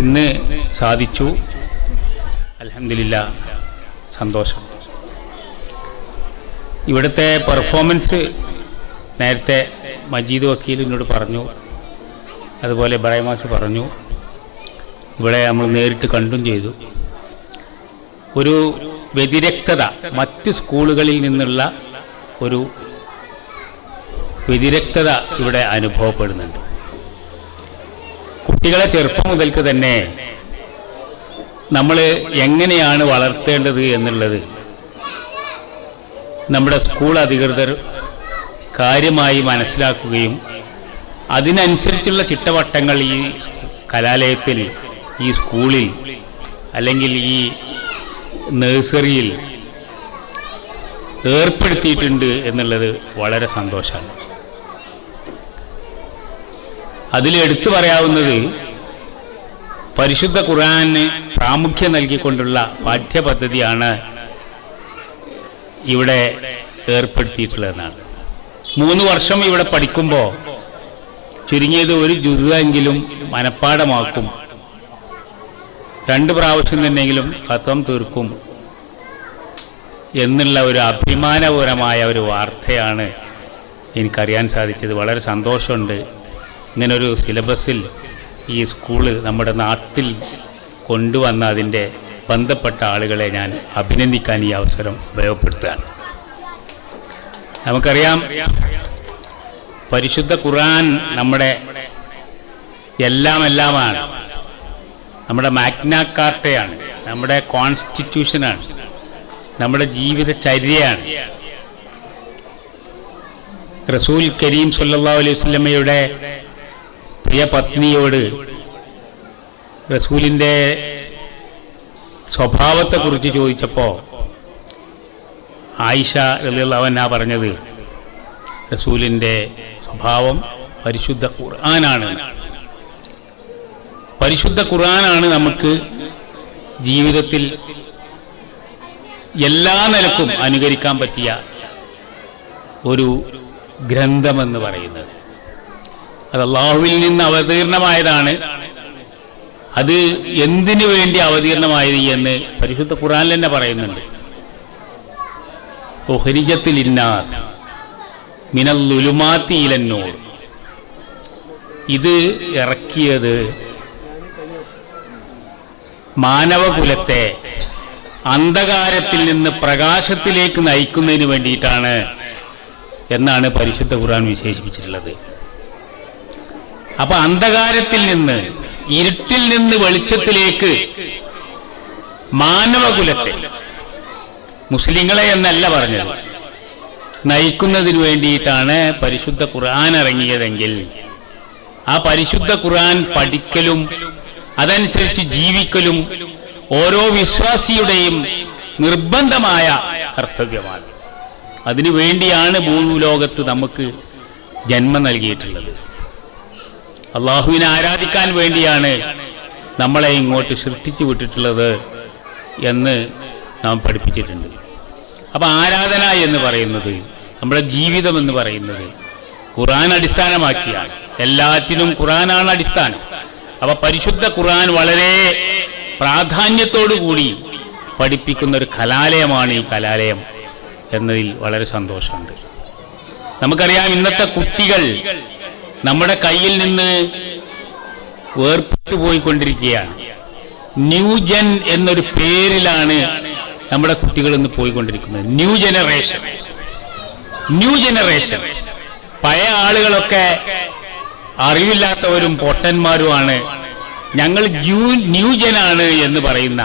ഇന്ന് സാധിച്ചു. അൽഹംദുലില്ലാഹ്, സന്തോഷം. ഇവിടുത്തെ പെർഫോമൻസ് നേരത്തെ മജീദ് വക്കീൽ എന്നോട് പറഞ്ഞു, അതുപോലെ ഇബ്രാഹിം മാഷ് പറഞ്ഞു, ഇവിടെ നമ്മൾ നേരിട്ട് കണ്ടും ചെയ്തു. ഒരു വ്യതിരക്തത, മറ്റ് സ്കൂളുകളിൽ നിന്നുള്ള ഒരു വ്യതിരക്തത ഇവിടെ അനുഭവപ്പെടുന്നുണ്ട്. കുട്ടികളെ ചെറുപ്പം മുതൽക്ക് തന്നെ നമ്മൾ എങ്ങനെയാണ് വളർത്തേണ്ടത് എന്നുള്ളത് നമ്മുടെ സ്കൂൾ അധികൃതർ കാര്യമായി മനസ്സിലാക്കുകയും അതിനനുസരിച്ചുള്ള ചിട്ടവട്ടങ്ങൾ ഈ കലാലയത്തിൽ, ഈ സ്കൂളിൽ അല്ലെങ്കിൽ ഈ നഴ്സറിയിൽ ഏർപ്പെടുത്തിയിട്ടുണ്ട് എന്നുള്ളത് വളരെ സന്തോഷമാണ്. അതിലെടുത്തു പറയാവുന്നത് പരിശുദ്ധ ഖുർആന് പ്രാമുഖ്യം നൽകിക്കൊണ്ടുള്ള പാഠ്യപദ്ധതിയാണ് ഇവിടെ ഏർപ്പെടുത്തിയിട്ടുള്ളതെന്നാണ്. 3 വർഷം ഇവിടെ പഠിക്കുമ്പോൾ ചുരുങ്ങിയത് ഒരു ജുസ്എങ്കിലും മനഃപ്പാഠമാക്കും, 2 പ്രാവശ്യം തന്നെയെങ്കിലും ഖത്ം തീർക്കും എന്നുള്ള ഒരു അഭിമാനപരമായ ഒരു വാർത്തയാണ് എനിക്കറിയാൻ സാധിച്ചത്. വളരെ സന്തോഷമുണ്ട്. ഇങ്ങനൊരു സിലബസിൽ ഈ സ്കൂള് നമ്മുടെ നാട്ടിൽ കൊണ്ടുവന്ന അതിൻ്റെ ബന്ധപ്പെട്ട ആളുകളെ ഞാൻ അഭിനന്ദിക്കാൻ ഈ അവസരം ഉപയോഗപ്പെടുത്തുകയാണ്. നമുക്കറിയാം, പരിശുദ്ധ ഖുർആൻ നമ്മുടെ എല്ലാമാണ്. നമ്മുടെ മാഗ്ന കാർട്ടയാണ്, നമ്മുടെ കോൺസ്റ്റിറ്റ്യൂഷനാണ്, നമ്മുടെ ജീവിതചര്യയാണ്. റസൂൽ കരീം സല്ലല്ലാഹു അലൈഹി വസല്ലമയുടെ പ്രിയ പത്നിയോട് റസൂലിൻ്റെ സ്വഭാവത്തെക്കുറിച്ച് ചോദിച്ചപ്പോൾ ആയിഷ റളിയല്ലാഹു അൻഹ പറഞ്ഞത് റസൂലിൻ്റെ സ്വഭാവം പരിശുദ്ധ ഖുർആനാണ്. പരിശുദ്ധ ഖുർആനാണ് നമുക്ക് ജീവിതത്തിൽ എല്ലാ നിലക്കും അനുകരിക്കാൻ പറ്റിയ ഒരു ഗ്രന്ഥമെന്ന് പറയുന്നത്. അത് അല്ലാഹുവിൽ നിന്ന് അവതീർണമായതാണ്. അത് എന്തിനു വേണ്ടി അവതീർണമായത് എന്ന് പരിശുദ്ധ ഖുർആനിൽ തന്നെ പറയുന്നുണ്ട്. ഉഖ്രിജത്ത് ലിന്നാസ് മിനൽ ളുലുമാത്തി ഇലന്നൂർ. ഇത് ഇറക്കിയത് മാനവകുലത്തെ അന്ധകാരത്തിൽ നിന്ന് പ്രകാശത്തിലേക്ക് നയിക്കുന്നതിന് വേണ്ടിയിട്ടാണ് എന്നാണ് പരിശുദ്ധ ഖുർആൻ വിശേഷിപ്പിച്ചിട്ടുള്ളത്. അപ്പൊ അന്ധകാരത്തിൽ നിന്ന്, ഇരുട്ടിൽ നിന്ന് വെളിച്ചത്തിലേക്ക് മാനവകുലത്തെ, മുസ്ലിങ്ങളെ എന്നല്ല പറഞ്ഞത്, നയിക്കുന്നതിന് വേണ്ടിയിട്ടാണ് പരിശുദ്ധ ഖുർആൻ ഇറങ്ങിയതെങ്കിൽ ആ പരിശുദ്ധ ഖുർആൻ പഠിക്കലും അതനുസരിച്ച് ജീവിക്കലും ഓരോ വിശ്വാസിയുടെയും നിർബന്ധമായ കർത്തവ്യമാണ്. അതിനു വേണ്ടിയാണ് ഭൂലോകത്ത് നമുക്ക് ജന്മം നൽകിയിട്ടുള്ളത്. അള്ളാഹുവിനെ ആരാധിക്കാൻ വേണ്ടിയാണ് നമ്മളെ ഇങ്ങോട്ട് സൃഷ്ടിച്ചു വിട്ടിട്ടുള്ളത് എന്ന് നാം പഠിപ്പിച്ചിട്ടുണ്ട്. അപ്പം ആരാധന എന്ന് പറയുന്നത്, നമ്മുടെ ജീവിതം എന്ന് പറയുന്നത് ഖുർആൻ അടിസ്ഥാനമാക്കിയാണ്. എല്ലാറ്റിനും ഖുർആനാണ് അടിസ്ഥാനം. അപ്പം പരിശുദ്ധ ഖുർആൻ വളരെ പ്രാധാന്യത്തോടുകൂടി പഠിപ്പിക്കുന്ന ഒരു കലാലയമാണ് ഈ കലാലയം എന്നതിൽ വളരെ സന്തോഷമുണ്ട്. നമുക്കറിയാം, ഇന്നത്തെ കുട്ടികൾ നമ്മുടെ കയ്യിൽ നിന്ന് വേർപെട്ടു പോയിക്കൊണ്ടിരിക്കുകയാണ്. ന്യൂജൻ എന്നൊരു പേരിലാണ് നമ്മുടെ കുട്ടികൾ ഇന്ന് പോയിക്കൊണ്ടിരിക്കുന്നത്. New generation. പഴയ ആളുകളൊക്കെ അറിവില്ലാത്തവരും പൊട്ടന്മാരുമാണ്. ഞങ്ങൾ ന്യൂജനാണ് എന്ന് പറയുന്ന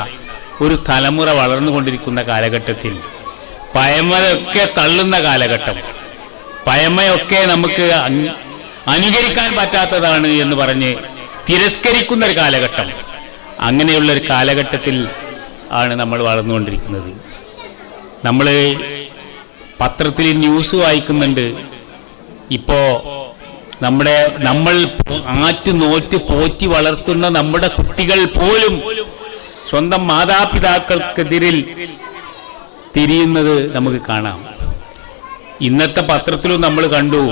ഒരു തലമുറ വളർന്നുകൊണ്ടിരിക്കുന്ന കാലഘട്ടത്തിൽ, പഴമയൊക്കെ തള്ളുന്ന കാലഘട്ടം, പഴമയൊക്കെ നമുക്ക് അനുകരിക്കാൻ പറ്റാത്തതാണ് എന്ന് പറഞ്ഞ് തിരസ്കരിക്കുന്ന ഒരു കാലഘട്ടം, അങ്ങനെയുള്ളൊരു കാലഘട്ടത്തിൽ ആണ് നമ്മൾ വളർന്നുകൊണ്ടിരിക്കുന്നത്. നമ്മൾ പത്രത്തിൽ ന്യൂസ് വായിക്കുന്നുണ്ട്. ഇപ്പോൾ നമ്മൾ നോറ്റ് പോറ്റി വളർത്തുന്ന നമ്മുടെ കുട്ടികൾ പോലും സ്വന്തം മാതാപിതാക്കൾക്കെതിരിൽ തിരിയുന്നത് നമുക്ക് കാണാം. ഇന്നത്തെ പത്രത്തിലും നമ്മൾ കണ്ടു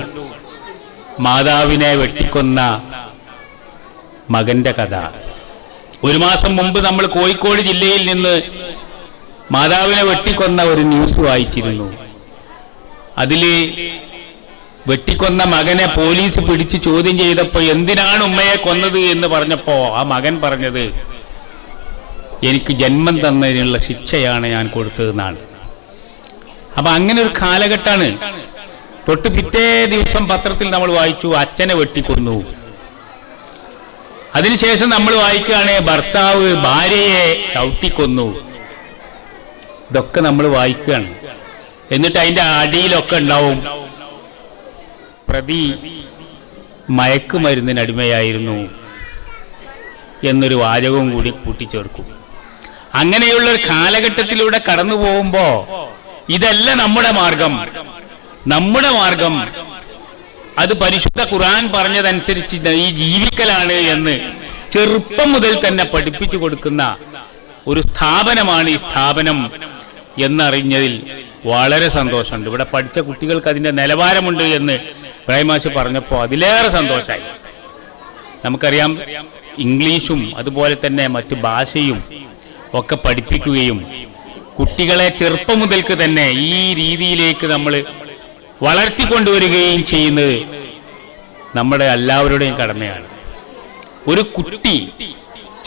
മാതാവിനെ വെട്ടിക്കൊന്ന മകന്റെ കഥ. ഒരു മാസം മുമ്പ് നമ്മൾ കോഴിക്കോട് ജില്ലയിൽ നിന്ന് മാതാവിനെ വെട്ടിക്കൊന്ന ഒരു ന്യൂസ് വായിച്ചിരുന്നു. അതിൽ വെട്ടിക്കൊന്ന മകനെ പോലീസ് പിടിച്ച് ചോദ്യം ചെയ്തപ്പോൾ എന്തിനാണ് ഉമ്മയെ കൊന്നത് എന്ന് പറഞ്ഞപ്പോൾ ആ മകൻ പറഞ്ഞത്, എനിക്ക് ജന്മം തന്നതിനുള്ള ശിക്ഷയാണ് ഞാൻ കൊടുത്തതെന്നാണ്. അപ്പം അങ്ങനെ ഒരു കാലഘട്ടമാണ്. തൊട്ട് പിറ്റേ ദിവസം പത്രത്തിൽ നമ്മൾ വായിച്ചു അച്ഛനെ വെട്ടിക്കൊന്നു. അതിനുശേഷം നമ്മൾ വായിക്കുകയാണ് ഭർത്താവ് ഭാര്യയെ ചവിട്ടിക്കൊന്നു. ഇതൊക്കെ നമ്മൾ വായിക്കുകയാണ്. എന്നിട്ട് അതിൻ്റെ അടിയിലൊക്കെ ഉണ്ടാവും പ്രതി മയക്കുമരുന്നിനടിമയായിരുന്നു എന്നൊരു വാചകവും കൂടി കൂട്ടിച്ചേർക്കും. അങ്ങനെയുള്ളൊരു കാലഘട്ടത്തിലൂടെ കടന്നു പോകുമ്പോൾ ഇതല്ല നമ്മുടെ മാർഗം. നമ്മുടെ മാർഗം അത് പരിശുദ്ധ ഖുർആൻ പറഞ്ഞതനുസരിച്ച് ഈ ജീവിക്കലാണ് എന്ന് ചെറുപ്പം മുതൽ തന്നെ പഠിപ്പിച്ചു കൊടുക്കുന്ന ഒരു സ്ഥാപനമാണ് ഈ സ്ഥാപനം എന്നറിഞ്ഞതിൽ വളരെ സന്തോഷമുണ്ട്. ഇവിടെ പഠിച്ച കുട്ടികൾക്ക് അതിൻ്റെ നിലവാരമുണ്ട് എന്ന് ഇബ്രാഹിം മാഷ് പറഞ്ഞപ്പോൾ അതിലേറെ സന്തോഷമായി. നമുക്കറിയാം ഇംഗ്ലീഷും അതുപോലെ തന്നെ മറ്റു ഭാഷയും ഒക്കെ പഠിപ്പിക്കുകയും കുട്ടികളെ ചെറുപ്പം മുതൽക്ക് തന്നെ ഈ രീതിയിലേക്ക് നമ്മൾ വളർത്തിക്കൊണ്ടുവരികയും ചെയ്യുന്നത് നമ്മുടെ എല്ലാവരുടെയും കടമയാണ്. ഒരു കുട്ടി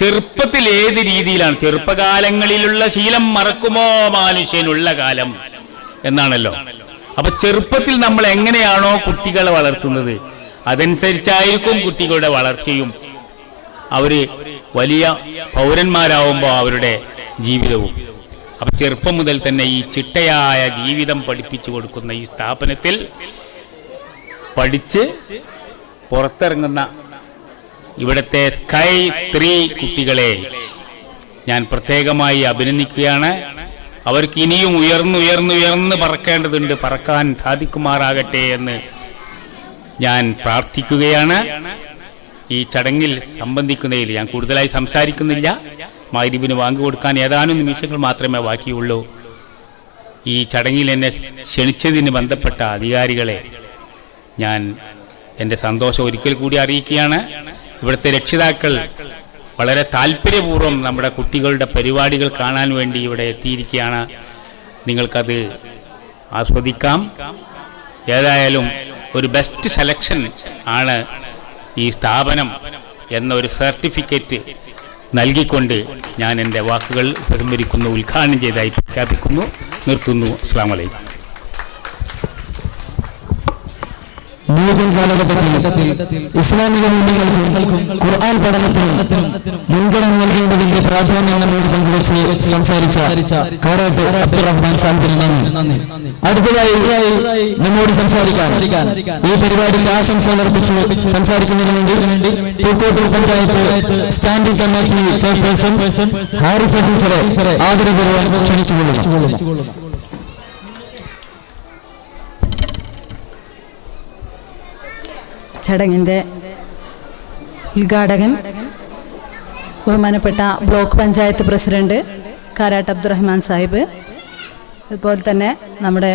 ചെറുപ്പത്തിൽ ഏത് രീതിയിലാണ്, ചെറുപ്പകാലങ്ങളിലുള്ള ശീലം മറക്കുമോ മനുഷ്യനുള്ള കാലം എന്നാണല്ലോ. അപ്പൊ ചെറുപ്പത്തിൽ നമ്മൾ എങ്ങനെയാണോ കുട്ടികളെ വളർത്തുന്നത് അതനുസരിച്ചായിരിക്കും കുട്ടികളുടെ വളർച്ചയും. അവര് വലിയ പൗരന്മാരാവുമ്പോൾ അവരുടെ ജീവിതവും. അപ്പൊ ചെറുപ്പം മുതൽ തന്നെ ഈ ചിട്ടയായ ജീവിതം പഠിപ്പിച്ചു കൊടുക്കുന്ന ഈ സ്ഥാപനത്തിൽ പഠിച്ച് പുറത്തിറങ്ങുന്ന ഇവിടുത്തെ സ്കൈ 3 കുട്ടികളെ ഞാൻ പ്രത്യേകമായി അഭിനന്ദിക്കുകയാണ്. അവർക്ക് ഇനിയും ഉയർന്നുയർന്ന് പറക്കേണ്ടതുണ്ട്. പറക്കാൻ സാധിക്കുമാറാകട്ടെ എന്ന് ഞാൻ പ്രാർത്ഥിക്കുകയാണ്. ഈ ചടങ്ങിൽ സംബന്ധിക്കുന്നതിൽ ഞാൻ കൂടുതലായി സംസാരിക്കുന്നില്ല. മഗ്‌രിബിന് വാങ്ങി കൊടുക്കാൻ ഏതാനും നിമിഷങ്ങൾ മാത്രമേ ബാക്കിയുള്ളൂ. ഈ ചടങ്ങിൽ എന്നെ ക്ഷണിച്ചതിന് ബന്ധപ്പെട്ട അധികാരികളെ ഞാൻ എൻ്റെ സന്തോഷം ഒരിക്കൽ കൂടി അറിയിക്കുകയാണ്. ഇവിടുത്തെ രക്ഷിതാക്കൾ വളരെ താല്പര്യപൂർവ്വം നമ്മുടെ കുട്ടികളുടെ പരിപാടികൾ കാണാൻ വേണ്ടി ഇവിടെ എത്തിയിരിക്കുകയാണ്. നിങ്ങൾക്കത് ആസ്വദിക്കാം. ഏതായാലും ഒരു ബെസ്റ്റ് സെലക്ഷൻ ആണ് ഈ സ്ഥാപനം എന്നൊരു സർട്ടിഫിക്കറ്റ് നൽകിക്കൊണ്ട് ഞാൻ എൻ്റെ വാക്കുകൾ ഉപസംഹരിക്കുന്നു, ഉദ്ഘാടനം ചെയ്തതായി പ്രഖ്യാപിക്കുന്നു, നിർത്തുന്നു. അസ്സലാമു അലൈക്കും. ന്യൂജൻ കാലഘട്ടത്തിൽ ഇസ്ലാമിക മൂല്യങ്ങൾക്കും ഖുർആൻ പഠനത്തിനും മുൻഗണന നൽകേണ്ടതിന്റെ പ്രാധാന്യം നമ്മോട് പങ്കുവച്ച് സംസാരിച്ച കാരാട്ട് അബ്ദുറഹ്മാൻ സാഹിബിന് നന്ദി. അടുത്തതായി നമ്മോട് സംസാരിക്കാൻ ഈ പരിപാടിയിൽ ആശംസകൾ അർപ്പിച്ച് സംസാരിക്കുന്നതിന് വേണ്ടി Pookkottur panchayat standing committee chairperson Harif ഹഫീസറെ ആദരപൂർവ്വം ക്ഷണിച്ചുകൊള്ളുന്നു. ചടങ്ങിൻ്റെ ഉദ്ഘാടകൻ ബഹുമാനപ്പെട്ട ബ്ലോക്ക് പഞ്ചായത്ത് പ്രസിഡന്റ് കാരാട്ട് അബ്ദുറഹ്മാൻ സാഹിബ്, അതുപോലെ തന്നെ നമ്മുടെ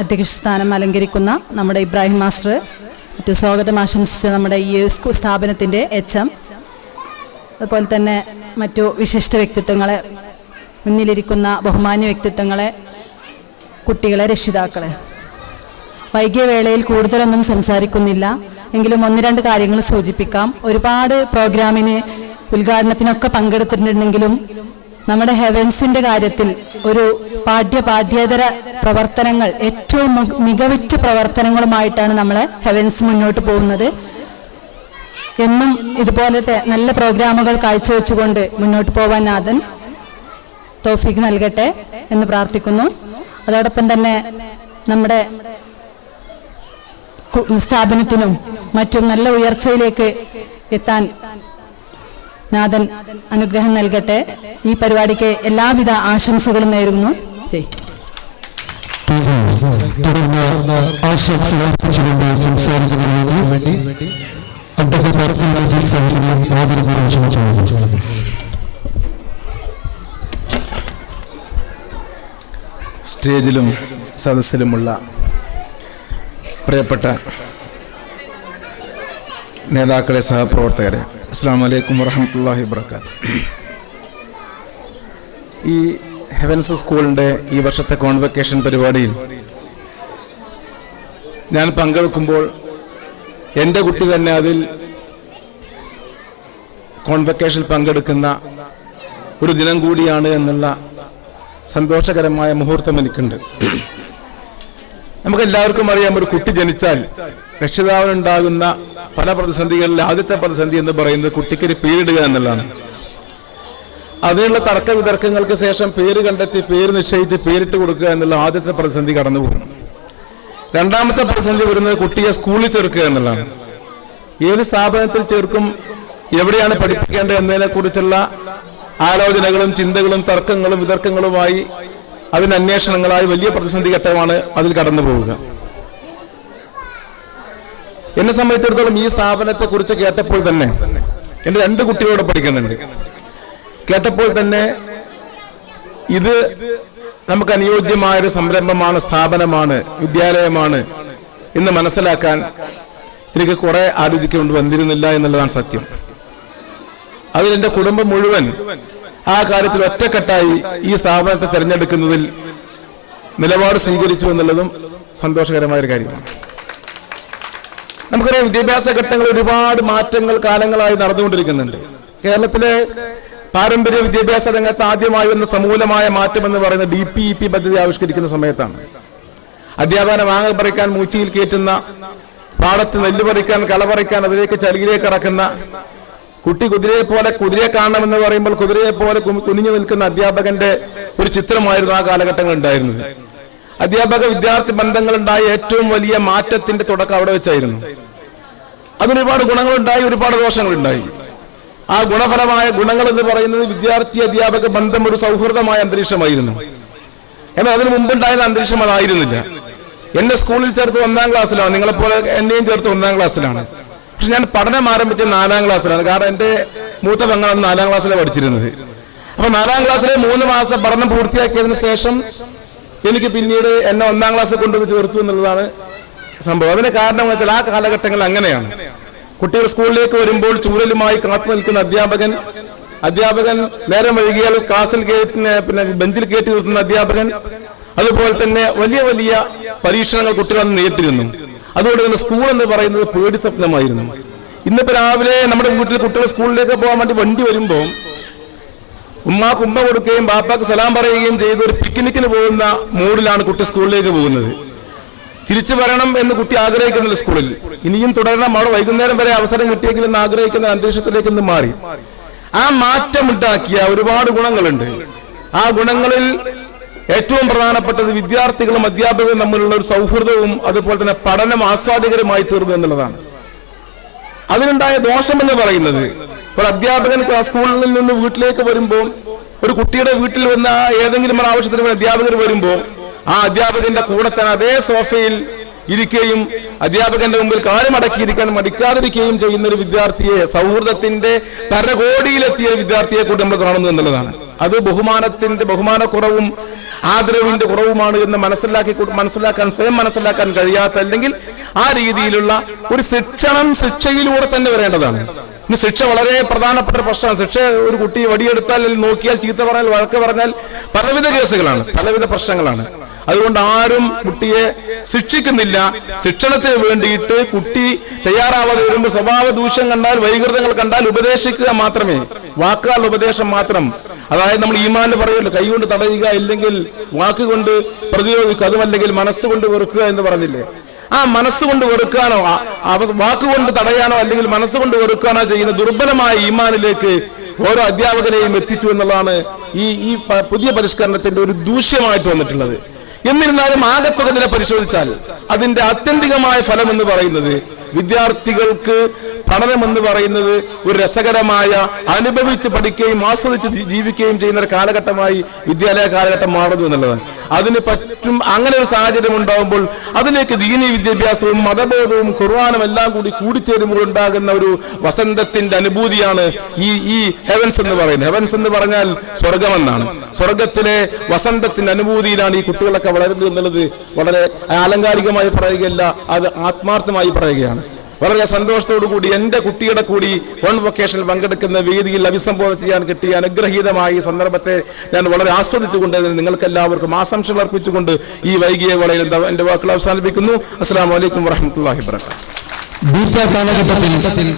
അധ്യക്ഷ സ്ഥാനം അലങ്കരിക്കുന്ന നമ്മുടെ ഇബ്രാഹിം മാസ്റ്റർ, മറ്റു സ്വാഗതം ആശംസിച്ച നമ്മുടെ ഈ സ്ഥാപനത്തിൻ്റെ HM, അതുപോലെ തന്നെ മറ്റു വിശിഷ്ട വ്യക്തിത്വങ്ങളെ, മുന്നിലിരിക്കുന്ന ബഹുമാന്യ വ്യക്തിത്വങ്ങളെ, കുട്ടികളെ, രക്ഷിതാക്കളെ. വൈകിയ വേളയിൽ കൂടുതലൊന്നും സംസാരിക്കുന്നില്ല, എങ്കിലും 1-2 കാര്യങ്ങൾ സൂചിപ്പിക്കാം. ഒരുപാട് പ്രോഗ്രാമിന് ഉദ്ഘാടനത്തിനൊക്കെ പങ്കെടുത്തിട്ടുണ്ടെങ്കിലും നമ്മുടെ ഹെവൻസിൻ്റെ കാര്യത്തിൽ ഒരു പാഠ്യേതര പ്രവർത്തനങ്ങൾ ഏറ്റവും മികവുറ്റ പ്രവർത്തനങ്ങളുമായിട്ടാണ് നമ്മളെ ഹെവൻസ് മുന്നോട്ട് പോകുന്നത്. എന്നും ഇതുപോലത്തെ നല്ല പ്രോഗ്രാമുകൾ കാഴ്ചവെച്ചുകൊണ്ട് മുന്നോട്ട് പോകാൻ നാഥൻ തൗഫീഖ് നൽകട്ടെ എന്ന് പ്രാർത്ഥിക്കുന്നു. അതോടൊപ്പം തന്നെ നമ്മുടെ സ്ഥാപനത്തിനും മറ്റും നല്ല ഉയർച്ചയിലേക്ക് എത്താൻ നാഥൻ അനുഗ്രഹം നൽകട്ടെ. ഈ പരിപാടിക്ക് എല്ലാവിധ ആശംസകളും നേരുന്നു. സ്റ്റേജിലും സദസ്സിലുമുള്ള പ്രിയപ്പെട്ട നേതാക്കളെ, സഹപ്രവർത്തകരെ, അസ്സാം വലൈക്കും വറഹമത്തല്ലാഹി വബറകാതുഹു. ഈ ഹെവൻസ് സ്കൂളിൻ്റെ ഈ വർഷത്തെ കോൺവെക്കേഷൻ പരിപാടിയിൽ ഞാൻ പങ്കെടുക്കുമ്പോൾ എൻ്റെ കുട്ടി തന്നെ അതിൽ കോൺവെക്കേഷനിൽ പങ്കെടുക്കുന്ന ഒരു ദിനം കൂടിയാണ് എന്നുള്ള സന്തോഷകരമായ മുഹൂർത്തം എനിക്കുണ്ട്. നമുക്കെല്ലാവർക്കും അറിയാം, ഒരു കുട്ടി ജനിച്ചാൽ രക്ഷിതാവിനുണ്ടാകുന്ന പല പ്രതിസന്ധികളിൽ ആദ്യത്തെ പ്രതിസന്ധി എന്ന് പറയുന്നത് കുട്ടിക്കൊരു പേരിടുക എന്നുള്ളതാണ്. അതിനുള്ള തർക്ക വിതർക്കങ്ങൾക്ക് ശേഷം പേര് കണ്ടെത്തി പേര് നിശ്ചയിച്ച് പേരിട്ട് കൊടുക്കുക എന്നുള്ള ആദ്യത്തെ പ്രതിസന്ധി കടന്നുപോകും. രണ്ടാമത്തെ പ്രതിസന്ധി വരുന്നത് കുട്ടിയെ സ്കൂളിൽ ചേർക്കുക എന്നുള്ളതാണ്. ഏത് സ്ഥാപനത്തിൽ ചേർക്കും, എവിടെയാണ് പഠിപ്പിക്കേണ്ടത് എന്നതിനെ കുറിച്ചുള്ള ആലോചനകളും ചിന്തകളും തർക്കങ്ങളും വിതർക്കങ്ങളുമായി അതിന് അന്വേഷണങ്ങളായി വലിയ പ്രതിസന്ധി ഘട്ടമാണ് അതിൽ കടന്നു പോവുക. എന്നെ സംബന്ധിച്ചിടത്തോളം ഈ സ്ഥാപനത്തെ കുറിച്ച് കേട്ടപ്പോൾ തന്നെ, എൻ്റെ 2 കുട്ടികളോട് പഠിക്കുന്നുണ്ട്, കേട്ടപ്പോൾ തന്നെ ഇത് നമുക്ക് അനുയോജ്യമായൊരു സംരംഭമാണ്, സ്ഥാപനമാണ്, വിദ്യാലയമാണ് എന്ന് മനസ്സിലാക്കാൻ എനിക്ക് കുറെ ആലോചിക്കൊണ്ട് വന്നിരുന്നില്ല എന്നുള്ളതാണ് സത്യം. അതിലെൻ്റെ കുടുംബം മുഴുവൻ ആ കാര്യത്തിൽ ഒറ്റക്കെട്ടായി ഈ സ്ഥാപനത്തെ തിരഞ്ഞെടുക്കുന്നതിൽ നിലപാട് സ്വീകരിച്ചു എന്നുള്ളതും സന്തോഷകരമായൊരു കാര്യമാണ്. നമുക്കറിയാം, വിദ്യാഭ്യാസ ഘട്ടങ്ങൾ ഒരുപാട് മാറ്റങ്ങൾ കാലങ്ങളായി നടന്നുകൊണ്ടിരിക്കുന്നുണ്ട്. കേരളത്തിലെ പാരമ്പര്യ വിദ്യാഭ്യാസ രംഗത്ത് ആദ്യമായി വന്ന സമൂലമായ മാറ്റം എന്ന് പറയുന്നത് DPEP പദ്ധതി ആവിഷ്കരിക്കുന്ന സമയത്താണ്. അധ്യാപകനെ മാങ്ങ പറിക്കാൻ മൂച്ചിയിൽ കയറ്റുന്ന, പാടത്ത് നെല്ല് പറിക്കാൻ, കള പറിക്കാൻ അതിലേക്ക് ചളിയിലേക്ക് ഇറക്കുന്ന, കുട്ടി കുതിരയെ കാണണമെന്ന് പറയുമ്പോൾ കുതിരയെ പോലെ കുനിഞ്ഞു നിൽക്കുന്ന അധ്യാപകന്റെ ഒരു ചിത്രമായിരുന്നു ആ കാലഘട്ടങ്ങൾ ഉണ്ടായിരുന്നത്. അധ്യാപക വിദ്യാർത്ഥി ബന്ധങ്ങളുണ്ടായ ഏറ്റവും വലിയ മാറ്റത്തിന്റെ തുടക്കം അവിടെ വെച്ചായിരുന്നു. അതിനൊരുപാട് ഗുണങ്ങളുണ്ടായി, ഒരുപാട് ദോഷങ്ങളുണ്ടായി. ആ ഗുണഫലമായ ഗുണങ്ങൾ എന്ന് പറയുന്നത് വിദ്യാർത്ഥി അധ്യാപക ബന്ധം ഒരു സൗഹൃദമായ അന്തരീക്ഷമായിരുന്നു. എന്നാൽ അതിനു മുമ്പുണ്ടായിരുന്ന അന്തരീക്ഷം അതായിരുന്നില്ല. എന്നെ സ്കൂളിൽ ചേർത്ത് 1-ാം ക്ലാസ്സിലാണ്, നിങ്ങളെപ്പോലെ എന്നെയും ചേർത്ത് 1-ാം ക്ലാസ്സിലാണ്. പക്ഷെ ഞാൻ പഠനം ആരംഭിച്ചത് 4-ാം ക്ലാസ്സിലാണ്. കാരണം എൻ്റെ മൂത്ത പെങ്ങളാണ് 4-ാം ക്ലാസ്സിലാണ് പഠിച്ചിരുന്നത്. അപ്പൊ 4-ാം ക്ലാസ്സിലെ 3 മാസത്തെ പഠനം പൂർത്തിയാക്കിയതിനു ശേഷം എനിക്ക് പിന്നീട് എന്നെ 1-ാം ക്ലാസ്സിൽ കൊണ്ടുവന്ന് ചേർത്തു എന്നുള്ളതാണ് സംഭവം. അതിന് കാരണം എന്ന് വെച്ചാൽ ആ കാലഘട്ടങ്ങൾ അങ്ങനെയാണ്. കുട്ടികൾ സ്കൂളിലേക്ക് വരുമ്പോൾ ചൂരലുമായി കാത്തു നിൽക്കുന്ന അധ്യാപകൻ നേരം വൈകിയാൽ ക്ലാസ്സിൽ ബെഞ്ചിൽ കയറ്റി നിർത്തുന്ന അധ്യാപകൻ, അതുപോലെ തന്നെ വലിയ വലിയ പരീക്ഷണങ്ങൾ കുട്ടികൾ അന്ന് നേരിട്ടിരുന്നു. അതുകൊണ്ട് തന്നെ സ്കൂൾ എന്ന് പറയുന്നത് പേടി സ്വപ്നമായിരുന്നു. ഇന്നിപ്പോ രാവിലെ നമ്മുടെ വീട്ടിൽ കുട്ടികൾ സ്കൂളിലേക്ക് പോകാൻ വേണ്ടി വണ്ടി വരുമ്പോൾ ഉമ്മാക്ക് ഉമ്മ കൊടുക്കുകയും ബാപ്പാക്ക് സലാം പറയുകയും ചെയ്ത് ഒരു പിക്നിക്കിന് പോകുന്ന മൂഡിലാണ് കുട്ടി സ്കൂളിലേക്ക് പോകുന്നത്. തിരിച്ചു വരണം എന്ന് കുട്ടി ആഗ്രഹിക്കുന്നില്ല. സ്കൂളിൽ ഇനിയും തുടരണം, അവിടെ വൈകുന്നേരം വരെ അവസരം കിട്ടിയെങ്കിലും ആഗ്രഹിക്കുന്ന അന്തരീക്ഷത്തിലേക്ക് ഇന്ന് മാറി. ആ മാറ്റമുണ്ടാക്കിയ ഒരുപാട് ഗുണങ്ങളുണ്ട്. ആ ഗുണങ്ങളിൽ ഏറ്റവും പ്രധാനപ്പെട്ടത് വിദ്യാർത്ഥികളും അധ്യാപകരും തമ്മിലുള്ള ഒരു സൗഹൃദവും അതുപോലെ തന്നെ പഠനം ആസ്വാദികരമായി തീർന്നു എന്നുള്ളതാണ്. അതിനുണ്ടായ ദോഷം എന്ന് പറയുന്നത്, ഒരു അധ്യാപകൻ സ്കൂളിൽ നിന്ന് വീട്ടിലേക്ക് വരുമ്പോൾ, ഒരു കുട്ടിയുടെ വീട്ടിൽ വന്ന ഏതെങ്കിലും ഒരു ആവശ്യത്തിന് അധ്യാപകർ വരുമ്പോൾ ആ അധ്യാപകന്റെ കൂടെ തന്നെ അതേ സോഫയിൽ ഇരിക്കുകയും അധ്യാപകന്റെ മുമ്പിൽ കാലുമടക്കിയിരിക്കാൻ മടിക്കാതിരിക്കുകയും ചെയ്യുന്ന ഒരു വിദ്യാർത്ഥിയെ, സൗഹൃദത്തിന്റെ പരകോടിയിലെത്തിയ വിദ്യാർത്ഥിയെ കൂടി നമ്മൾ കാണുന്നു എന്നുള്ളതാണ്. അത് ബഹുമാനക്കുറവും ആദരവിന്റെ കുറവുമാണ് എന്ന് സ്വയം മനസ്സിലാക്കാൻ കഴിയാത്ത, അല്ലെങ്കിൽ ആ രീതിയിലുള്ള ഒരു ശിക്ഷയിലൂടെ തന്നെ വരേണ്ടതാണ്. ഇന്ന് ശിക്ഷ വളരെ പ്രധാനപ്പെട്ട പ്രശ്നമാണ്. ശിക്ഷ ഒരു കുട്ടി വടിയെടുത്താൽ, നോക്കിയാൽ, ചീത്ത പറഞ്ഞാൽ, വഴക്ക് പറഞ്ഞാൽ പലവിധ കേസുകളാണ്, പലവിധ പ്രശ്നങ്ങളാണ്. അതുകൊണ്ട് ആരും കുട്ടിയെ ശിക്ഷിക്കുന്നില്ല. ശിക്ഷണത്തിന് വേണ്ടിയിട്ട് കുട്ടി തയ്യാറാവാതെ വരുമ്പോൾ സ്വഭാവ ദൂഷ്യം കണ്ടാൽ, വൈകൃതങ്ങൾ കണ്ടാൽ ഉപദേശിക്കുക മാത്രമേ, വാക്കാൽ ഉപദേശം മാത്രം. അതായത് നമ്മൾ ഈമാനിൽ പറയുമല്ലോ, കൈകൊണ്ട് തടയുക, ഇല്ലെങ്കിൽ വാക്കുകൊണ്ട് പ്രതിരോധിക്കുക, അതുമല്ലെങ്കിൽ മനസ്സുകൊണ്ട് വെറുക്കുക എന്ന് പറഞ്ഞില്ലേ. ആ മനസ്സുകൊണ്ട് വെറുക്കാനോ വാക്കുകൊണ്ട് തടയാനോ അല്ലെങ്കിൽ മനസ്സുകൊണ്ട് വെറുക്കാനോ ചെയ്യുന്ന ദുർബലമായ ഈമാനിലേക്ക് ഓരോ അധ്യാപകനെയും എത്തിച്ചു എന്നുള്ളതാണ് ഈ പുതിയ പരിഷ്കരണത്തിന്റെ ഒരു ദൂഷ്യമായിട്ട് വന്നിട്ടുള്ളത്. എന്നിരുന്നാലും ആകത്തുകതിനെ പരിശോധിച്ചാൽ അതിന്റെ ആത്യന്തികമായ ഫലം എന്ന് പറയുന്നത്, വിദ്യാർത്ഥികൾക്ക് പഠനം എന്ന് പറയുന്നത് ഒരു രസകരമായ, അനുഭവിച്ച് പഠിക്കുകയും ആസ്വദിച്ച് ജീവിക്കുകയും ചെയ്യുന്ന ഒരു കാലഘട്ടമായി വിദ്യാലയ കാലഘട്ടം മാറുന്നു എന്നുള്ളതാണ്. അതിന് പറ്റും. അങ്ങനെ ഒരു സാഹചര്യം ഉണ്ടാകുമ്പോൾ അതിലേക്ക് ദീനി വിദ്യാഭ്യാസവും മതബോധവും ഖുർആനും എല്ലാം കൂടിച്ചേരുമ്പോൾ ഉണ്ടാകുന്ന ഒരു വസന്തത്തിന്റെ അനുഭൂതിയാണ് ഈ ഹെവൻസ് എന്ന് പറയുന്നത്. ഹെവൻസ് എന്ന് പറഞ്ഞാൽ സ്വർഗമെന്നാണ്. സ്വർഗത്തിലെ വസന്തത്തിന്റെ അനുഭൂതിയിലാണ് ഈ കുട്ടികളൊക്കെ വളരുന്നത് എന്നുള്ളത് വളരെ ആലങ്കാരികമായി പറയുകയല്ല, അത് ആത്മാർത്ഥമായി പറയുകയാണ്. വളരെ സന്തോഷത്തോടു കൂടി എൻ്റെ കുട്ടിയുടെ കൂടി കോൺവൊക്കേഷനിൽ പങ്കെടുക്കുന്ന വേദിയിൽ അഭിസംബോധന ചെയ്യാൻ കിട്ടിയ അനുഗ്രഹീതമായ ഈ സന്ദർഭത്തെ ഞാൻ വളരെ ആസ്വദിച്ചുകൊണ്ട് നിങ്ങൾക്ക് എല്ലാവർക്കും ആശംസകൾ അർപ്പിച്ചുകൊണ്ട് ഈ വൈകിയ വേളയിൽ എൻ്റെ വാക്കുകൾ അവസാനിപ്പിക്കുന്നു. അസ്സലാമു അലൈക്കും വറഹ്മത്തുള്ളാഹി വബറകാതുഹു. കാലഘട്ടത്തിൽ